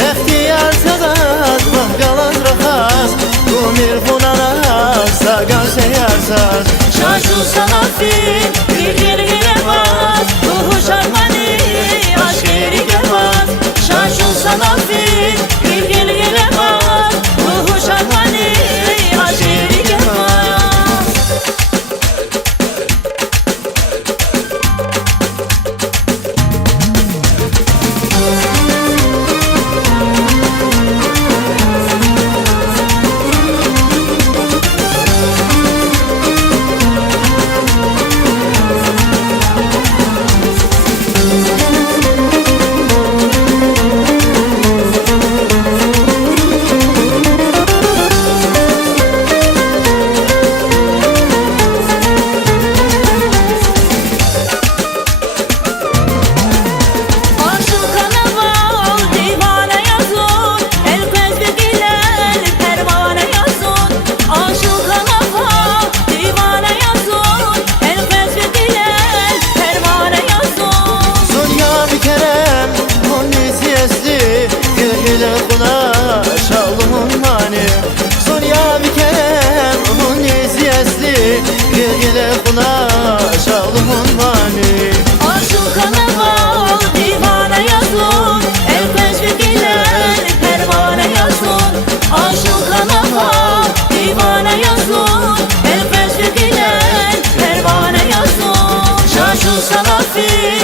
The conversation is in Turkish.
اختیار زدد بهگلان رخص گمیر خونانا ساگان سیار ساز شاشو سلافی bir giremez ruhu şarmani aşk geri gelmez şaşu sanafi bir giremez ruhu şarmani aşk geri gelmez buna şalımın mani Aşıkana val divane yazın el teşvikiler pervane yazın Aşıkana val divane yazın el teşvikiler pervane yazın Şaşu salafi